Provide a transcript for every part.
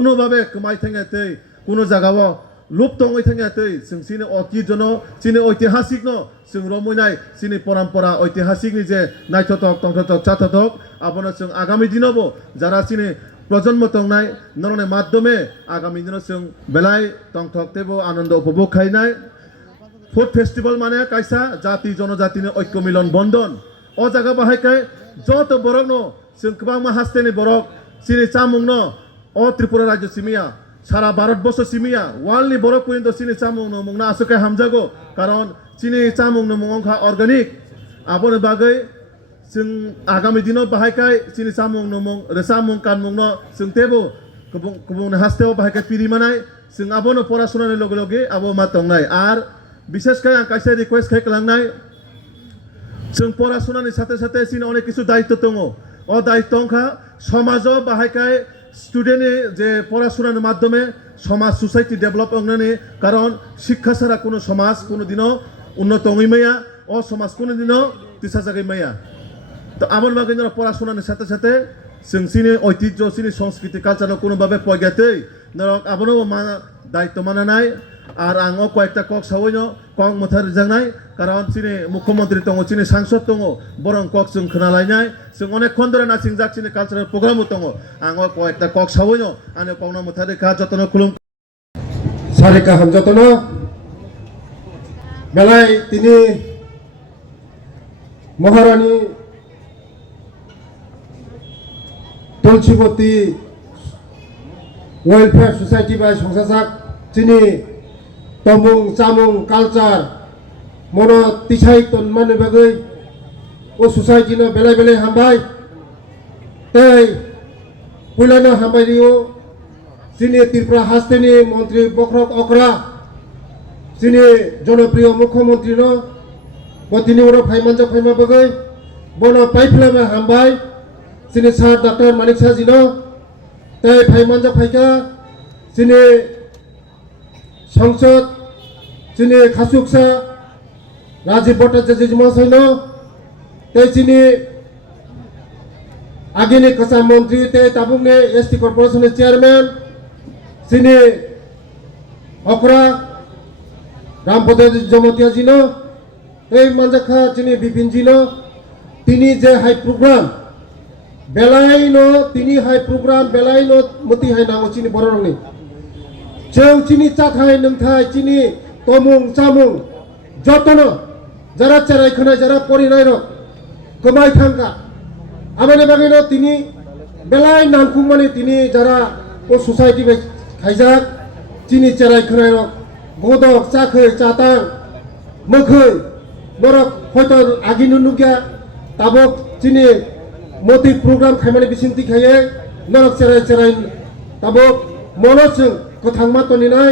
কোনোভাবে কমাই থাঙাতে কোনো জায়গাও লুপ দङै থাঙাতে जों सिनि অকিজনো सिनि ঐতিহাসিক ন जों রমইনাই सिनि পরম্পরা ঐতিহাসিক নি যে নাইথতক তংথতক চাততক আবনো जों আগামী দিনবো যারা सिनि প্রজন্ম তংনাই নরনে মাধ্যমে আগামী দিন जों বেলাই তংথক তেবো আনন্দ উপভোগ খাইনাই ফুড ফেস্টিভ্যাল মানে কাইসা জাতি জনজাতিनि ঐক্য মিলন বন্ধন ও জায়গা বাহাইকাই যত বরক ন जों गोबां माहास्तेनि बरक सिनि चामुं न ও ত্রিপুরা রাজ্য সিমিয়া সারা ভারতবর্ষ সিমিয়া ওয়ার্ল্ডनि বরক পর্যন্ত सिनि चामुं न मुंना आसुकाय हामजागो कारण सिनि चामुं न मुंखा अर्गानिक आबोनि बागै जों आगामी दिनाव बाहायखाय सिनि चामुं न मुं रेसामुं कानमुं न जों तेबो गुबुन हास्तेआव बाहायखाय पिरिमानाय जों आबोनो पराशुनानि लगे लगे आबो मा तंनाय आर বিশেষকৈ आं कायसे रिक्वेस्ट खालामनाय जों पराशुनानि साथे साथे सिनि अनेक किछु दायित्व दङ ও दायित्व अंखा समाजो बाहायखाय स्टूडेंटनि जे पराशुनानि माध्यमे समाज सोसाइटी डेभलप अंगनानि कारण शिक्षा छाड़ा कोनो समाज कोनो दिनो उन्नत अंगैमाया ও समाज कोनो दिनो दिशा जागैमाया तो आमन बागै पराशुनानि साथे साथे जों सिनि ঐতিহ্য सिनि संस्कृति कालचार कोनो भाबे पयगातै नरक आबनो मा दायित्व मानानाय আর आङो কয়েকটা কক সাवैनो कक मोथार जांनाय कारण सिनि मुख्यमंत्री दङ सिनि सांसद दङ बरं कक जों खोनालायनाय जों अनेक खन्दरा नासिं जाक सिनि कालचाराल प्रग्राम दङ आङो कয়েকটা কক सावैनो आने कौना मोथारे का जतन खुलुम सारिका हामजतन बेलाय तिनि महारानी तुलसीवती वेलफेयर सोसाइटी बाय संसाजाक तिनि तमुं चामुं कालचार मनो तिसाइ तनमानि बागै ओ सोसाइटिनो बेलाय बेलाय हामबाय तै पुलानो हामबायरियो सिनि त्रिपुरा हास्तेनि मन्त्री बख्रक अकरा सिनि जनप्रिय मुख्यमंत्री नो बतिनि उरो फाइमानजा फाइमा बागै बनो पाइफलामा हामबाय सिनि सार डॉक्टर मानिक साजिनो तै फाइमानजा फाइका सिनि संसद सिनि खासुकसा राजीव भट्टाचार्य महाशयनो तै सिनि आगेनि कसा मंत्री तै ताबुंगे एसटी कॉर्पोरेशन चेयरमैन सिनि अकरा रामपद जमतिया जिनो तै मानजाखा सिनि बिपिन जिनो तिनि जे हाई प्रोग्राम बेलायनो तिनि हाई प्रोग्राम बेलायनो मति हाई नांगौ सिनि बर'नि जों सिनि चाखाय नोंथाय सिनि तमुं चामुं जतन जरा चेराय खोनाय जरा परिनाय र कमाय थांगा आमाने बागैनो तिनि बेलाय नांखुमानि तिनि जरा ओ सोसाइटी बे खायजाक सिनि चेराय खोनाय र गदक चाखै चातां मोखै बरक हयतो आगिनु नुगिया ताबक सिनि मति प्रोग्राम खायमानि बिसिंति खाये नरक चेराय चेराय ताबक मनोजों गोथांमा तनिनाय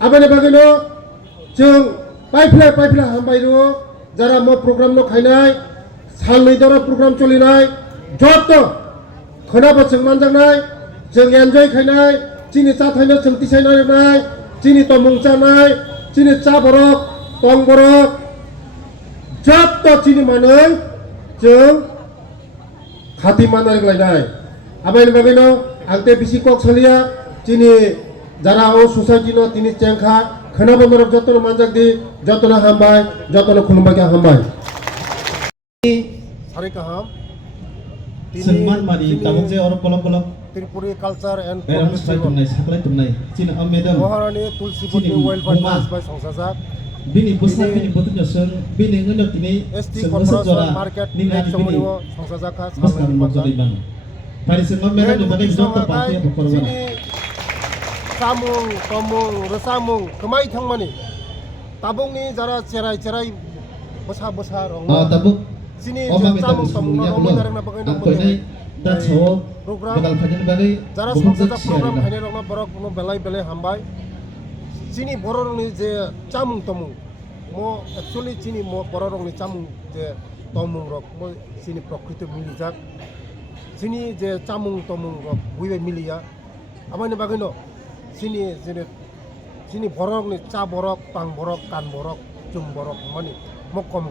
आबानि बागैनो जों पाइफला हामबायरो जरा म प्रोग्राम नो खायनाय सालनै दरा प्रोग्राम चलिनाय जत खोनाबो जों मानजानाय जों एन्जय खायनाय चिनि चा थायनो जों तिसायनाय चिनि तमुं जानाय चिनि चा बरक तंग बरक जत चिनि मानै जों खाति मानाय लायनाय आबानि बागैनो आंते बिसि कक सलिया चिनि जरा ओ सोसाइटी नो तिनि चेंखा खोनाबो नरक जतन मानजाक दि जतन हामबाय जतन खुलुमबाय हामबाय सारे कहाम सम्मान मानि ताबुं जे और पलक पलक त्रिपुरी कल्चर एंड तुमनाय साखलाय तुमनाय चिन madam Maharani Tulsiwati welfare trust by संसाजाक बिनि बुसा बिनि बतन सर बिनि ngनो तिनि एसटी कॉर्पोरेशन मार्केट निक समनिव संसाजाका सामने मजलिमान पारिसन मेडम बागै जत पार्टी बकरवा चामुं तमुं रसामुं कमाय थांमानि ताबुंनि जरा चेराय चेराय बसा बसा रंग ताबुं सिनि चामुं तमुं रंग नारना बागै नम्बर दासो प्रोग्राम बदल फाजन बागै जरा संसाजा प्रोग्राम खायनाय रंग बरक नो बेलाय बेलाय हामबाय सिनि बर'नि जे चामुं तमुं मो एक्चुअली सिनि मो बर'नि चामुं जे तमुं रक मो सिनि प्रकृति मिलिजाक सिनि जे चामुं तमुं रक बुइबे मिलिया आमानि बागैनो सिनि जेने सिनि बरकनि चा बरक पां बरक कान बरक जुम बरक माने मकम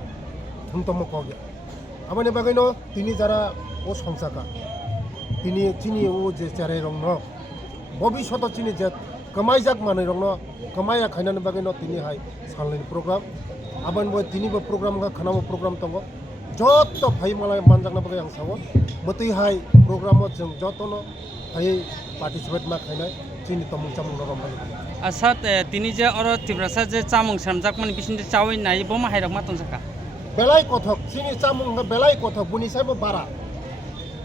थुमतम मकगे आमानि बागैनो तिनि जरा ओ संसाका तिनि ओ जे चेराय रंग न ভবিষ্যৎ চিনি যে কমাইজাক মানে রং কমায়া খাইনানি বাকি তিনি হাই সানলাইনি প্রোগ্রাম আবান বই তিনিবো প্রোগ্রাম খানাবো প্রোগ্রাম দङ যত ভাই মালাই মানজাকনা বাকি आं सावो मतै हाय प्रग्रामाव जों जतनो भाई पार्टिसिपेट मा खाइनाय जोंनि तमुं चामुं रम आसा তিনি যে অর তীব্রাসা যে চামং সামজাক মানে বিसिनि চাওই নাই বমা হাইরাক মাতন সাকা बेलाय कथक जोंनि चामुं बेलाय कथक बुनिसायबो बारा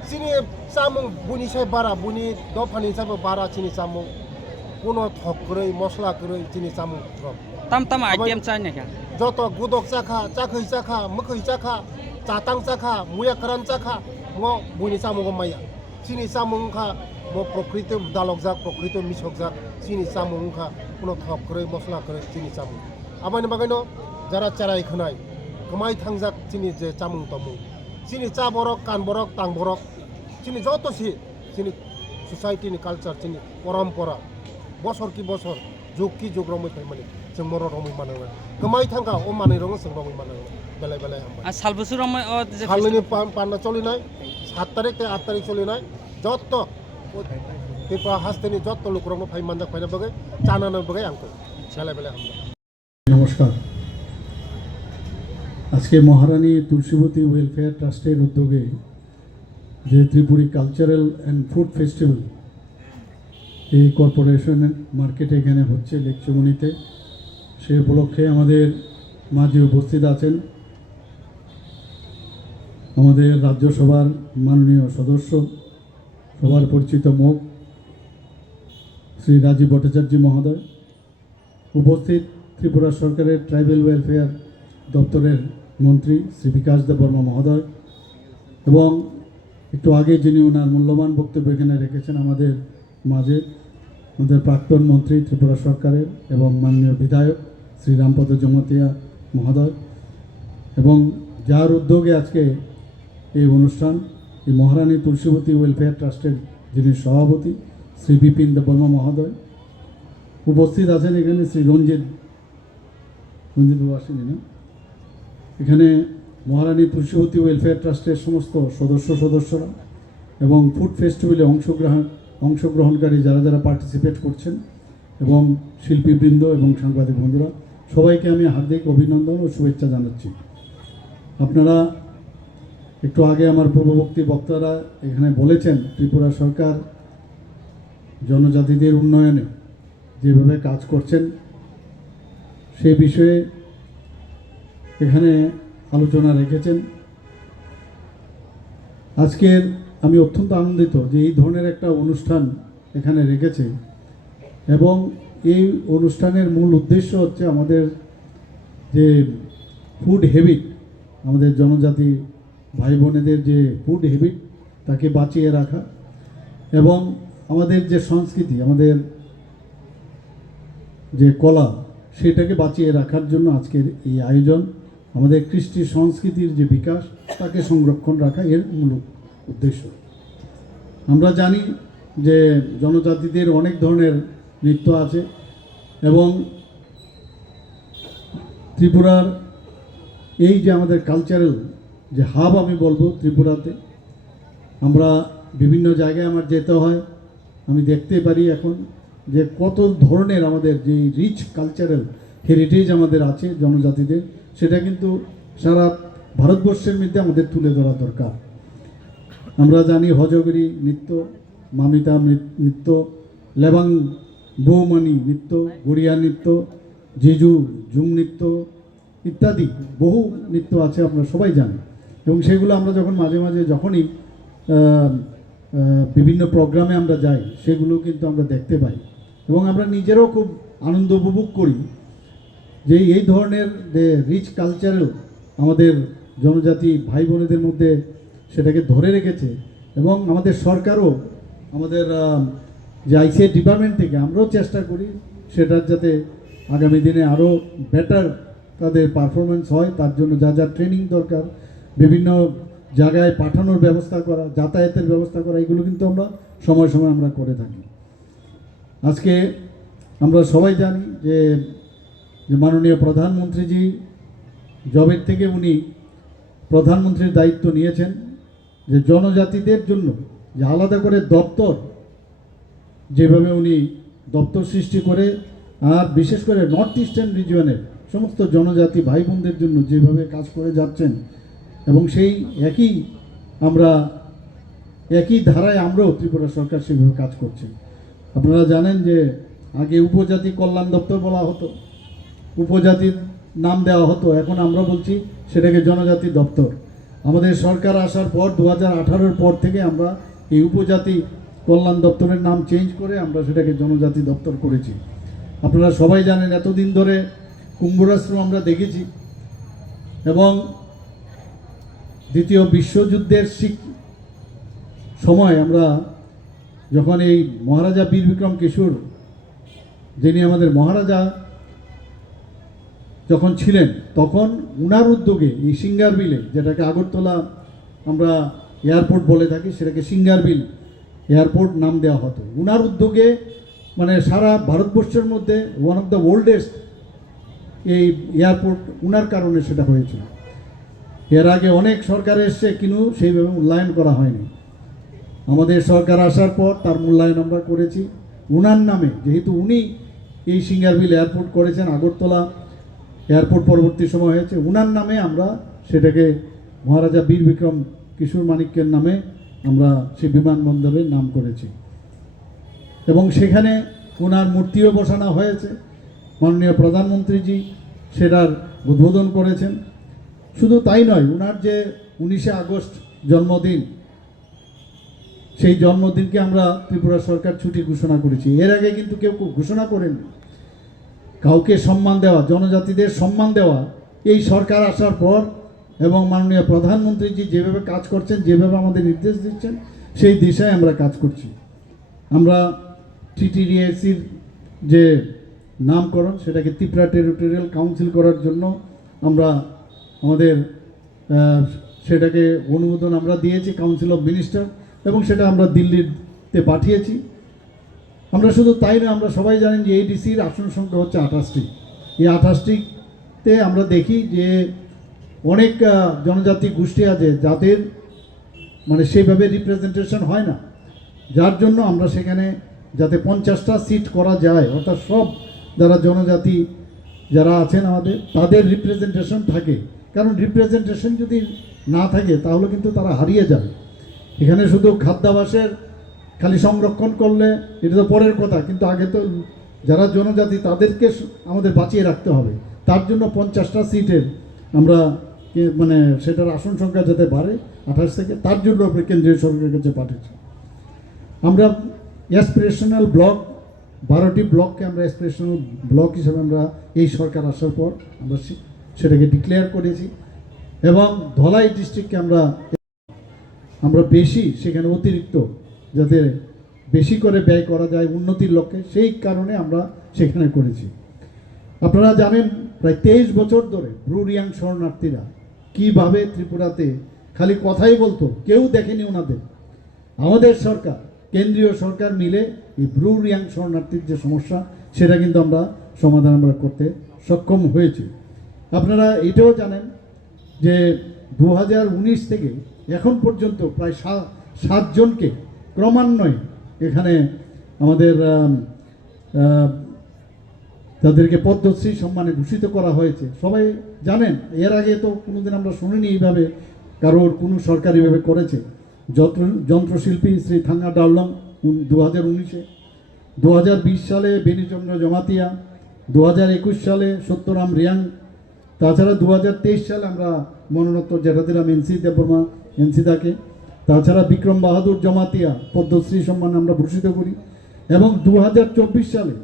जोंनि चामुं बुनिसाय बारा बुनि दफानिसायबो बारा जोंनि चामुं কোনো थकरै मस्ला गरै जोंनि चामुं ताम ताम आइटेम चाइ नाखा যত গুদক চাখা চাখै চাখা मोखै চাখা চাতাं চাখা मुया करान चाखा म बुनि चामुं माया जोंनि चामुंखा म प्रकृति दालकजाक प्रकृति मिसकजाक जोंनि चामुंखा কোনো थकरै मस्ला गरै जोंनि चामुं आबानि बागैनो যারা চারাই খানাय কমাই থাংজাক जोंनि যে চাमुं तमुं जोंनि चा बरक कान बरक तां बरक जोंनि जतसि जोंनि ससाइटिनि कालचार जोंनि परम्परा बसर कि बसर जुग कि जुग रमै थाइमाने जों मर रमै मानाङो कमाय थांगा ओ मानै रङ जों रमै मानाङो बेलाय बेलाय हामबाय आ साल बोसोर रमै अ जे हालनि पान्ना चलिनाय 7 तारिख ते 8 तारिख चलिनाय जत पेपा हास्तेनि जत लोक रङ फाइ मानजा फाइना बगै चानानो बगै आंको बेलाय बेलाय हामबाय নমস্কার। আজকে মহারানী তুলসীবতী ওয়েলফেয়ার ট্রাস্টের উদ্যোগে যে Tripuri cultural and food festival এই কর্পোরেশন মার্কেটে এখানে হচ্ছে লেকচুমনিতে, সে উপলক্ষে আমাদের মাঝে উপস্থিত আছেন আমাদের রাজ্যসভার মাননীয় সদস্য, সবার পরিচিত মুখ শ্রী রাজীব ভট্টাচার্য মহোদয়, উপস্থিত ত্রিপুরা সরকারের ট্রাইবেল ওয়েলফেয়ার দপ্তরের মন্ত্রী শ্রী বিকাশ দেব বর্মা মহোদয়, এবং একটু আগে যিনি ওনার মূল্যবান বক্তব্য এখানে রেখেছেন আমাদের মাঝে আমাদের প্রাক্তন মন্ত্রী ত্রিপুরা সরকারের এবং মাননীয় বিধায়ক শ্রী রামপদ জমতিয়া মহোদয়, এবং যার উদ্যোগে আজকে এই অনুষ্ঠান, এই মহারানী তুলসীবতী ওয়েলফেয়ার ট্রাস্টের যিনি সভাপতি শ্রী বিপিন দেব বর্মা মহোদয়, উপস্থিত আছেন এখানে শ্রী রঞ্জিত বাবু আসেনি না, এখানে মহারানী তুলসীবতী ওয়েলফেয়ার ট্রাস্টের সমস্ত সদস্যরা এবং ফুড ফেস্টিভ্যালে অংশগ্রহণকারী যারা যারা পার্টিসিপেট করছেন এবং শিল্পীবৃন্দ এবং সাংবাদিক বন্ধুরা, সবাইকে আমি হার্দিক অভিনন্দন ও শুভেচ্ছা জানাচ্ছি। আপনারা একটু আগে আমার পূর্ববর্তী বক্তারা এখানে বলেছেন ত্রিপুরা সরকার জনজাতিদের উন্নয়নে যেভাবে কাজ করছেন সেই বিষয়ে এখানে আলোচনা রেখেছেন। আজকের আমি অত্যন্ত আনন্দিত যে এই ধরনের একটা অনুষ্ঠান এখানে রেখেছে, এবং এই অনুষ্ঠানের মূল উদ্দেশ্য হচ্ছে আমাদের যে ফুড হ্যাবিট, আমাদের জনজাতি ভাই বোনেদের যে ফুড হ্যাবিট তাকে বাঁচিয়ে রাখা, এবং আমাদের যে সংস্কৃতি, আমাদের যে কলা, সেটাকে বাঁচিয়ে রাখার জন্য আজকের এই আয়োজন। আমাদের কৃষ্টি সংস্কৃতির যে বিকাশ তাকে সংরক্ষণ রাখা এর মূল উদ্দেশ্য। আমরা জানি যে জনজাতিদের অনেক ধরনের নৃত্য আছে, এবং ত্রিপুরার এই যে আমাদের কালচারাল যে হাব আমি বলবো ত্রিপুরাতে, আমরা বিভিন্ন জায়গায় আমার যেতে হয়, আমি দেখতে পারি এখন যে কত ধরনের আমাদের যে রিচ কালচারাল হেরিটেজ আমাদের আছে জনজাতিদের, সেটা কিন্তু সারা ভারতবর্ষের মধ্যে আমাদের তুলে ধরা দরকার। আমরা জানি হজগিরি নৃত্য, মামিতা নৃত্য, লেবাং বৌমানি নৃত্য, গড়িয়া নৃত্য, জিজু ঝুম নৃত্য ইত্যাদি বহু নৃত্য আছে, আপনারা সবাই জানেন, এবং সেগুলো আমরা যখন মাঝে মাঝে যখনই বিভিন্ন প্রোগ্রামে আমরা যাই সেগুলো কিন্তু আমরা দেখতে পাই, এবং আমরা নিজেরও খুব আনন্দ উপভোগ করি যে এই ধরনের যে রিচ কালচারাল আমাদের জনজাতি ভাই বোনেদের মধ্যে সেটাকে ধরে রেখেছে, এবং আমাদের সরকারও আমাদের যে আইসিআই ডিপার্টমেন্ট থেকে আমরাও চেষ্টা করি সেটার যাতে আগামী দিনে আরও বেটার তাদের পারফরমেন্স হয়, তার জন্য যা যা ট্রেনিং দরকার, বিভিন্ন জায়গায় পাঠানোর ব্যবস্থা করা, যাতায়াতের ব্যবস্থা করা, এগুলো কিন্তু আমরা সময় সময় আমরা করে থাকি। আজকে আমরা সবাই জানি যে মাননীয় প্রধানমন্ত্রীজি জবের থেকে উনি প্রধানমন্ত্রীর দায়িত্ব নিয়েছেন যে জনজাতিদের জন্য যে আলাদা করে দপ্তর যেভাবে উনি দপ্তর সৃষ্টি করে আর বিশেষ করে নর্থ ইস্টার্ন রিজিয়নের সমস্ত জনজাতি ভাই বোনদের জন্য যেভাবে কাজ করে যাচ্ছেন, এবং সেই একই ধারায় আমরাও ত্রিপুরা সরকার সেভাবে কাজ করছি। আপনারা জানেন যে আগে উপজাতি কল্যাণ দপ্তর বলা হতো, উপজাতির নাম দেওয়া হতো, এখন আমরা বলছি সেটাকে জনজাতি দপ্তর। আমাদের সরকার আসার পর 2018-এর পর থেকে আমরা এই উপজাতি কল্যাণ দপ্তরের নাম চেঞ্জ করে আমরা সেটাকে জনজাতি দপ্তর করেছি। আপনারা সবাই জানেন এতদিন ধরে কুম্ভরাশ্রম আমরা দেখেছি, এবং দ্বিতীয় বিশ্বযুদ্ধের সময় আমরা যখন এই মহারাজা বীর বিক্রম কিশোর, যিনি আমাদের মহারাজা যখন ছিলেন, তখন উনার উদ্যোগে এই সিঙ্গারবিলে, যেটাকে আগরতলা আমরা এয়ারপোর্ট বলে থাকি, সেটাকে সিঙ্গারবিল এয়ারপোর্ট নাম দেওয়া হতো। উনার উদ্যোগে মানে সারা ভারতবর্ষের মধ্যে ওয়ান অফ দ্য ওল্ডেস্ট এই এয়ারপোর্ট উনার কারণে সেটা হয়েছিল। এর আগে অনেক সরকার এসছে, কিন্তু সেইভাবে মূল্যায়ন করা হয়নি। আমাদের সরকার আসার পর তার মূল্যায়ন আমরা করেছি উনার নামে, যেহেতু উনি এই সিঙ্গারবিল এয়ারপোর্ট করেছেন, আগরতলা এয়ারপোর্ট পরবর্তী সময় হয়েছে উনার নামে, আমরা সেটাকে মহারাজা বীর বিক্রম কিশোর মানিক্যের নামে আমরা সেই বিমানবন্দরের নাম করেছি, এবং সেখানে ওনার মূর্তিও বসানো হয়েছে। মাননীয় প্রধানমন্ত্রীজি সেটার উদ্বোধন করেছেন। শুধু তাই নয়, ওনার যে 19শে আগস্ট জন্মদিন, সেই জন্মদিনকে আমরা ত্রিপুরা সরকার ছুটি ঘোষণা করেছি। এর আগে কিন্তু কেউ ঘোষণা করেননি। কাউকে সম্মান দেওয়া, জনজাতিদের সম্মান দেওয়া এই সরকার আসার পর, এবং মাননীয় প্রধানমন্ত্রীজি যেভাবে কাজ করছেন, যেভাবে আমাদের নির্দেশ দিচ্ছেন, সেই দিশায় আমরা কাজ করছি। আমরা টিটিডিএসির যে নামকরণ, সেটাকে ত্রিপুরা টেরিটোরিয়াল কাউন্সিল করার জন্য আমরা আমাদের সেটাকে অনুমোদন আমরা দিয়েছি কাউন্সিল অফ মিনিস্টার, এবং সেটা আমরা দিল্লিতে পাঠিয়েছি। আমরা শুধু তাই না, আমরা সবাই জানেন যে এডিসির আসন সংখ্যা হচ্ছে 28টি। এই 28টিতে আমরা দেখি যে অনেক জনজাতি গোষ্ঠী আছে যাদের মানে সেইভাবে রিপ্রেজেন্টেশন হয় না, যার জন্য আমরা সেখানে যাতে 50টা সিট করা যায়, অর্থাৎ সব যারা জনজাতি যারা আছেন আমাদের, তাদের রিপ্রেজেন্টেশন থাকে। কারণ রিপ্রেজেন্টেশন যদি না থাকে তাহলে কিন্তু তারা হারিয়ে যাবে। এখানে শুধু খাদ্যাভ্যাসের খালি সংরক্ষণ করলে এটা তো পরের কথা, কিন্তু আগে তো যারা জনজাতি তাদেরকে আমাদের বাঁচিয়ে রাখতে হবে। তার জন্য 50টা সিটের আমরা মানে সেটার আসন সংখ্যা যাতে বাড়ে 28 থেকে, তার জন্য আমরা কেন্দ্রীয় সরকারের কাছে পাঠিয়েছি। আমরা অ্যাসপিরেশনাল ব্লক 12টি ব্লককে আমরা অ্যাসপিরেশনাল ব্লক হিসেবে আমরা এই সরকার আসার পর আমরা সেটাকে ডিক্লেয়ার করেছি, এবং ধলাই ডিস্ট্রিক্টকে আমরা বেশি সেখানে অতিরিক্ত যাতে বেশি করে ব্যয় করা যায় উন্নতির লক্ষ্যে, সেই কারণে আমরা সেখানে করেছি। আপনারা জানেন প্রায় 23 বছর ধরে ব্রু রিয়াং শরণার্থীরা কীভাবে ত্রিপুরাতে খালি কথাই বলতো, কেউ দেখেনি ওনাদের। আমাদের সরকার, কেন্দ্রীয় সরকার মিলে এই ব্রু রিয়াং শরণার্থীর যে সমস্যা, সেটা কিন্তু আমরা সমাধান করতে সক্ষম হয়েছি। আপনারা এটাও জানেন যে 2019 থেকে এখন পর্যন্ত প্রায় 7 জনকে ক্রমান্বয়ে এখানে আমাদের তাদেরকে পদ্মশ্রী সম্মানে ভূষিত করা হয়েছে। সবাই জানেন, এর আগে তো কোনোদিন আমরা শুনিনি এইভাবে কারোর কোনো সরকার এইভাবে করেছে। যন্ত্রশিল্পী শ্রী থাঙ্গা ডাউলং 2019-এ, 2020 সালে বেনিচন্দ্র জমাতিয়া, 2021 সালে সত্যরাম রিয়াং, তাছাড়া 2023 সালে আমরা মনোনত যেটা দিলাম এনসি দেববর্মা এনসিদাকে, তাছাড়া বিক্রম বাহাদুর জমাতিয়া পদ্মশ্রী সম্মান আমরা ভূষিত করি, এবং 2024 সালে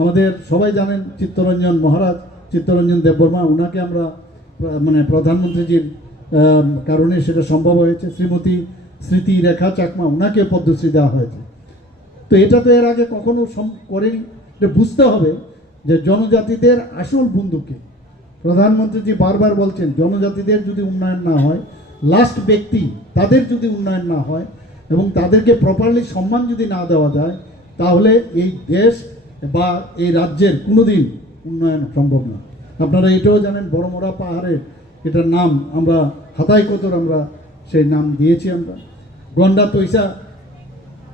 আমাদের সবাই জানেন চিত্তরঞ্জন মহারাজ, চিত্তরঞ্জন দেববর্মা, ওনাকে আমরা মানে প্রধানমন্ত্রীজির কারণে সেটা সম্ভব হয়েছে। শ্রীমতী স্মৃতি রেখা চাকমা, ওনাকে পদ্মশ্রী দেওয়া হয়েছে। তো এটা তো এর আগে কখনো করেনি। এটা বুঝতে হবে যে জনজাতিদের আসল বন্ধুকে, প্রধানমন্ত্রীজি বারবার বলছেন জনজাতিদের যদি উন্নয়ন না হয়, লাস্ট ব্যক্তি তাদের যদি উন্নয়ন না হয় এবং তাদেরকে প্রপারলি সম্মান যদি না দেওয়া যায়, তাহলে এই দেশ বা এই রাজ্যের কোনোদিন উন্নয়ন সম্ভব না। আপনারা এটাও জানেন বড়মোড়া পাহাড়ের এটার নাম আমরা হাতাই কতর আমরা সেই নাম দিয়েছি। আমরা গন্ডা তৈসা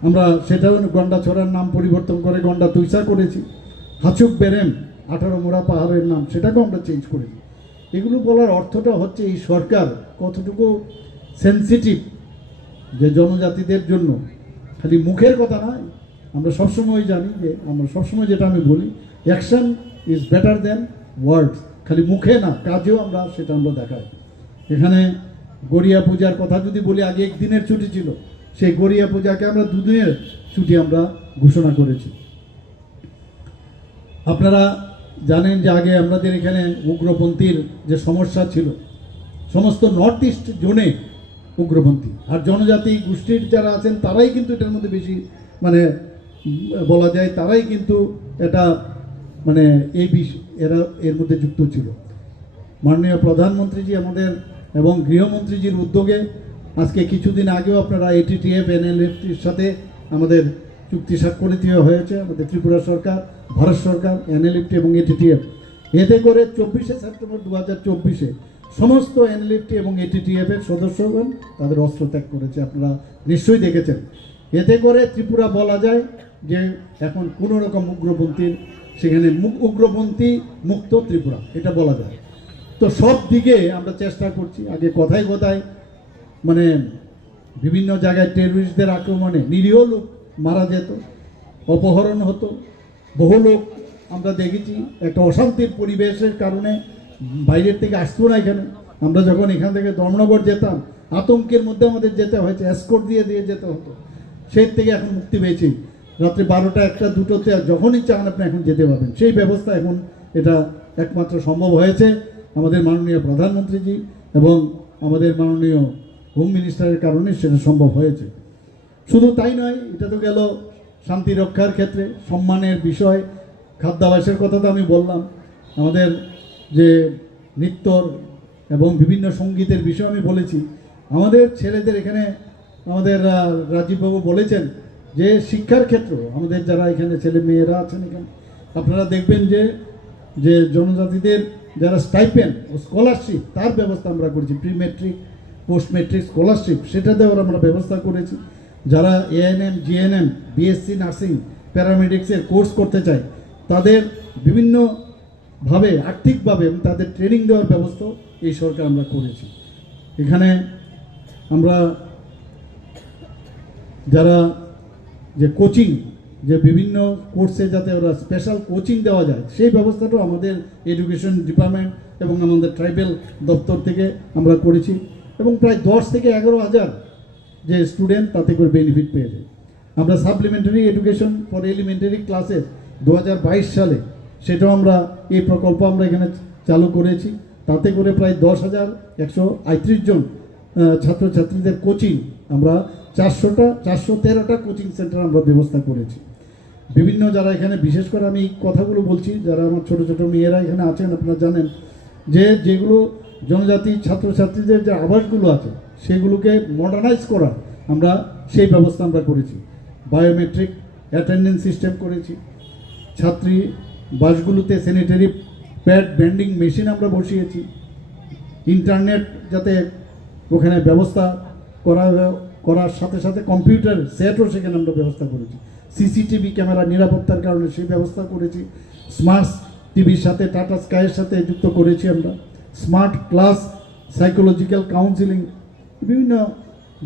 আমরা সেটাও গন্ডাছড়ার নাম পরিবর্তন করে গন্ডা তুইসা করেছি। হাচুক বেরেম 18 মোড়া পাহাড়ের নাম সেটাকেও আমরা চেঞ্জ করেছি। এগুলো বলার অর্থটা হচ্ছে এই সরকার কতটুকু সেন্সিটিভ, যে জনজাতিদের জন্য খালি মুখের কথা নয়, আমরা সবসময় জানি যে আমরা সবসময় যেটা আমি বলি, অ্যাকশন ইজ বেটার দ্যান ওয়ার্ডস। খালি মুখে না, কাজেও আমরা সেটা আমরা দেখাই। এখানে গড়িয়া পূজার কথা যদি বলি, আগে একদিনের ছুটি ছিল, সেই গড়িয়া পূজাকে আমরা দুদিনের ছুটি আমরা ঘোষণা করেছি। আপনারা জানেন যে আগে আমাদের এখানে উগ্রপন্থীর যে সমস্যা ছিল, সমস্ত নর্থ ইস্ট জোনে উগ্রপন্থী, আর জনজাতি গোষ্ঠীর যারা আছেন তারাই কিন্তু এটার মধ্যে বেশি মানে বলা যায়, তারাই কিন্তু এটা মানে এরা এর মধ্যে যুক্ত ছিল। মাননীয় প্রধানমন্ত্রীজি আমাদের এবং গৃহমন্ত্রীজির উদ্যোগে আজকে কিছুদিন আগেও আপনারা ATTF NLFTর সাথে আমাদের চুক্তি স্বাক্ষরিত হয়েছে, আমাদের ত্রিপুরা সরকার, ভারত সরকার, NLFT এবং ATTF। এতে করে 24শে সেপ্টেম্বর 2024-এ সমস্ত NLFT এবং ATTF-এর সদস্যগণ তাদের অস্ত্র ত্যাগ করেছে, আপনারা নিশ্চয়ই দেখেছেন। এতে করে ত্রিপুরা বলা যায় যে এখন কোনো রকম উগ্রপন্থীর সেখানে উগ্রপন্থী মুক্ত ত্রিপুরা, এটা বলা যায়। তো সব দিকে আমরা চেষ্টা করছি। আগে কথায় কথায় মানে বিভিন্ন জায়গায় টেররিস্টদের আক্রমণে নিরীহ লোক মারা যেত, অপহরণ হতো, বহু লোক আমরা দেখেছি একটা অশান্তির পরিবেশের কারণে বাইরের থেকে আসতো না এখানে। আমরা যখন এখান থেকে ধর্মনগর যেতাম, আতঙ্কের মধ্যে আমাদের যেতে হয়েছে, এসকর্ট দিয়ে যেতে হতো। সেই থেকে এখন মুক্তি পেয়েছি, রাত্রে 12টা 1টা 2টোতে যখনই চান আপনি এখন যেতে পারবেন। সেই ব্যবস্থা এখন এটা একমাত্র সম্ভব হয়েছে আমাদের মাননীয় প্রধানমন্ত্রীজি এবং আমাদের মাননীয় হোম মিনিস্টারের কারণে সেটা সম্ভব হয়েছে। শুধু তাই নয়, এটা তো গেল শান্তি রক্ষার ক্ষেত্রে, সম্মানের বিষয়, খাদ্যাভ্যাসের কথা তো আমি বললাম, আমাদের যে নৃত্যর এবং বিভিন্ন সঙ্গীতের বিষয় আমি বলেছি। আমাদের ছেলেদের এখানে আমাদের রাজীববাবু বলেছেন যে শিক্ষার ক্ষেত্র আমাদের যারা এখানে ছেলে মেয়েরা আছেন এখানে, আপনারা দেখবেন যে জনজাতিদের যারা স্টাইপেন্ড ও স্কলারশিপ তার ব্যবস্থা আমরা করেছি। Pre matric, post matric scholarship সেটা দেওয়ার আমরা ব্যবস্থা করেছি। যারা ANM, GNM, BSc নার্সিং, প্যারামেডিক্সের কোর্স করতে চায় তাদের বিভিন্নভাবে আর্থিকভাবে তাদের ট্রেনিং দেওয়ার ব্যবস্থা এই সরকার আমরা করেছি। এখানে আমরা যারা যে কোচিং, যে বিভিন্ন কোর্সে যাতে ওরা স্পেশাল কোচিং দেওয়া যায় সেই ব্যবস্থাটাও আমাদের এডুকেশন ডিপার্টমেন্ট এবং আমাদের ট্রাইবেল দপ্তর থেকে আমরা করেছি, এবং প্রায় 10 থেকে 11,000 যে স্টুডেন্ট তাতে করে বেনিফিট পেয়ে যায়। আমরা supplementary education for elementary classes 2022 সালে সেটাও আমরা এই প্রকল্প আমরা এখানে চালু করেছি। তাতে করে প্রায় 10,138 জন ছাত্রছাত্রীদের কোচিং আমরা 413টা কোচিং সেন্টার আমরা ব্যবস্থা করেছি। বিভিন্ন যারা এখানে, বিশেষ করে আমি কথাগুলো বলছি যারা আমার ছোট ছোট মেয়েরা এখানে আছেন, আপনারা জানেন যেগুলো জনজাতি ছাত্রছাত্রীদের যে আবাসগুলো আছে সেগুলোকে মডার্নাইজ করা আমরা সেই ব্যবস্থা আমরা করেছি। বায়োমেট্রিক অ্যাটেন্ডেন্স সিস্টেম করেছি, ছাত্রী বাসগুলোতে স্যানিটারি প্যাড ভেন্ডিং মেশিন আমরা বসিয়েছি, ইন্টারনেট যাতে ওখানে ব্যবস্থা করার সাথে সাথে কম্পিউটার সেটও সেখানে আমরা ব্যবস্থা করেছি। CCTV ক্যামেরা নিরাপত্তার কারণে সেই ব্যবস্থা করেছি। স্মার্ট টিভির সাথে টাটা স্কাইয়ের সাথে যুক্ত করেছি আমরা। স্মার্ট ক্লাস, সাইকোলজিক্যাল কাউন্সিলিং, বিভিন্ন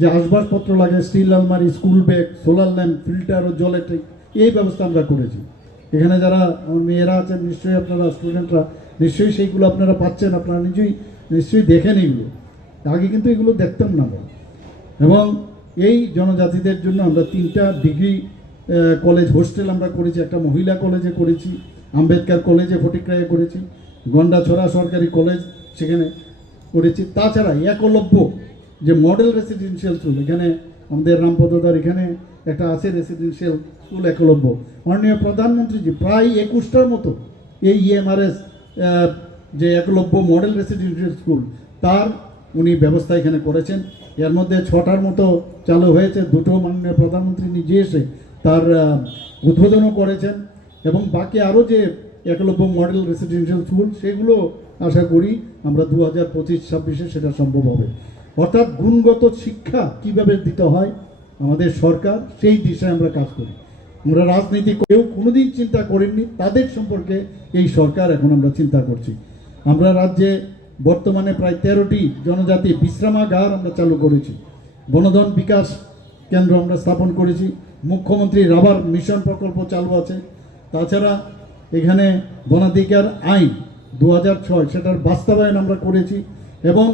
যে আসবাবপত্র লাগে, স্টিল আলমারি, school bag, solar lamp, filter ও জলেট্রিক, এই ব্যবস্থা আমরা করেছি। এখানে যারা আমার মেয়েরা আছেন নিশ্চয়ই আপনারা স্টুডেন্টরা নিশ্চয়ই সেইগুলো আপনারা পাচ্ছেন, আপনারা নিশ্চয়ই দেখেন এগুলো, আগে কিন্তু এগুলো দেখতাম না। এবং এই জনজাতিদের জন্য আমরা 3টা ডিগ্রি কলেজ হোস্টেল আমরা করেছি, একটা মহিলা কলেজে করেছি, আম্বেদকর কলেজে ফটিকরায়ে করেছি, গন্ডাছড়া সরকারি কলেজ সেখানে করেছি। তাছাড়া একলব্য যে মডেল রেসিডেন্সিয়াল স্কুল এখানে আমাদের রামপদদার এখানে একটা আছে রেসিডেন্সিয়াল স্কুল একলব্য। মাননীয় প্রধানমন্ত্রীজি প্রায় 21টার মতো এই EMRS যে একলব্য মডেল রেসিডেন্সিয়াল স্কুল তার উনি ব্যবস্থা এখানে করেছেন। এর মধ্যে 6টার মতো চালু হয়েছে, 2টো মাননীয় প্রধানমন্ত্রী নিজে এসে তার উদ্বোধনও করেছেন, এবং বাকি আরও যে একলব্য মডেল রেসিডেন্সিয়াল স্কুল সেগুলো আশা করি আমরা 2025-26-এ সেটা সম্ভব হবে। অর্থাৎ গুণগত শিক্ষা কিভাবে দিতে হয় আমাদের সরকার সেই দিশায় আমরা কাজ করি। আমরা রাজনীতি কেউ কোনোদিন চিন্তা করেননি, তাদের সম্পর্কে এই সরকার এখন আমরা চিন্তা করছি। আমরা রাজ্যে বর্তমানে প্রায় 13টি জনজাতি বিশ্রামাগার আমরা চালু করেছি, বনধন বিকাশ কেন্দ্র আমরা স্থাপন করেছি, মুখ্যমন্ত্রী রাবার মিশন প্রকল্প চালু আছে। তাছাড়া এখানে বনাধিকার আইন 2006 সেটার বাস্তবায়ন আমরা করেছি। এবং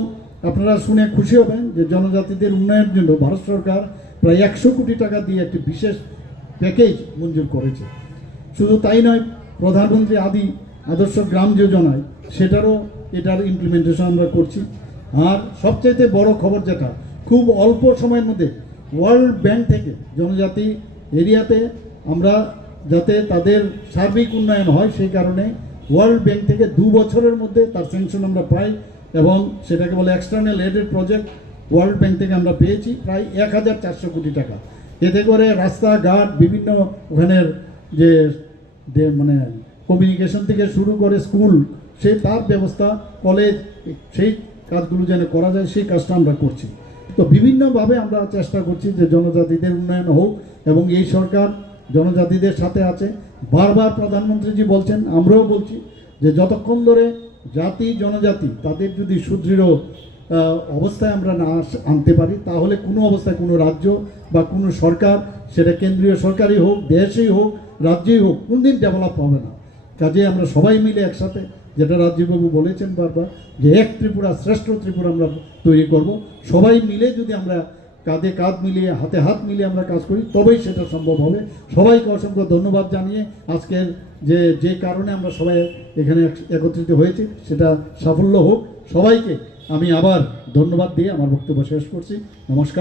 আপনারা শুনে খুশি হবেন যে জনজাতিদের উন্নয়নের জন্য ভারত সরকার প্রায় 100 কোটি টাকা দিয়ে একটি বিশেষ প্যাকেজ মঞ্জুর করেছে। শুধু তাই নয়, প্রধানমন্ত্রী আদর্শ গ্রাম যোজনায় সেটারও এটার ইমপ্লিমেন্টেশন আমরা করছি। আর সবচাইতে বড় খবর যেটা, খুব অল্প সময়ের মধ্যে ওয়ার্ল্ড ব্যাংক থেকে জনজাতি এরিয়াতে আমরা যাতে তাদের সার্বিক উন্নয়ন হয় সেই কারণে ওয়ার্ল্ড ব্যাংক থেকে 2 বছরের মধ্যে তার স্যাংশন আমরা পাই, এবং সেটাকে বলে external aided project World Bank থেকে আমরা পেয়েছি প্রায় 1400 কোটি টাকা। এতে করে রাস্তাঘাট, বিভিন্ন ওখানের যে মানে কমিউনিকেশন থেকে শুরু করে স্কুল, সেই তার ব্যবস্থা, কলেজ, সেই কাজগুলো যেন করা যায় সেই কাজটা আমরা করছি। তো বিভিন্নভাবে আমরা চেষ্টা করছি যে জনজাতিদের উন্নয়ন হোক, এবং এই সরকার জনজাতিদের সাথে আছে। বারবার প্রধানমন্ত্রীজি বলছেন, আমরাও বলছি যে যতক্ষণ ধরে জাতি জনজাতি তাদের যদি সুদৃঢ় অবস্থায় আমরা না আনতে পারি, তাহলে কোনো অবস্থায় কোনো রাজ্য বা কোনো সরকার, সেটা কেন্দ্রীয় সরকারই হোক, দেশেই হোক, রাজ্যেই হোক, কোনদিন ডেভেলপ হবে না। কাজে আমরা সবাই মিলে একসাথে, যেটা রাজীববাবু বলেছেন বারবার, যে এক ত্রিপুরা শ্রেষ্ঠ ত্রিপুরা আমরা তৈরি করব। সবাই মিলে যদি আমরা কাঁধে কাঁধ মিলিয়ে, হাতে হাত মিলিয়ে আমরা কাজ করি, তবেই সেটা সম্ভব হবে। সবাইকে অসংখ্য ধন্যবাদ জানিয়ে আজকের যে কারণে আমরা সবাই এখানে একত্রিত হয়েছি সেটা সাফল্য হোক। সবাইকে আমি আবার ধন্যবাদ দিয়ে আমার বক্তব্য শেষ করছি। নমস্কার।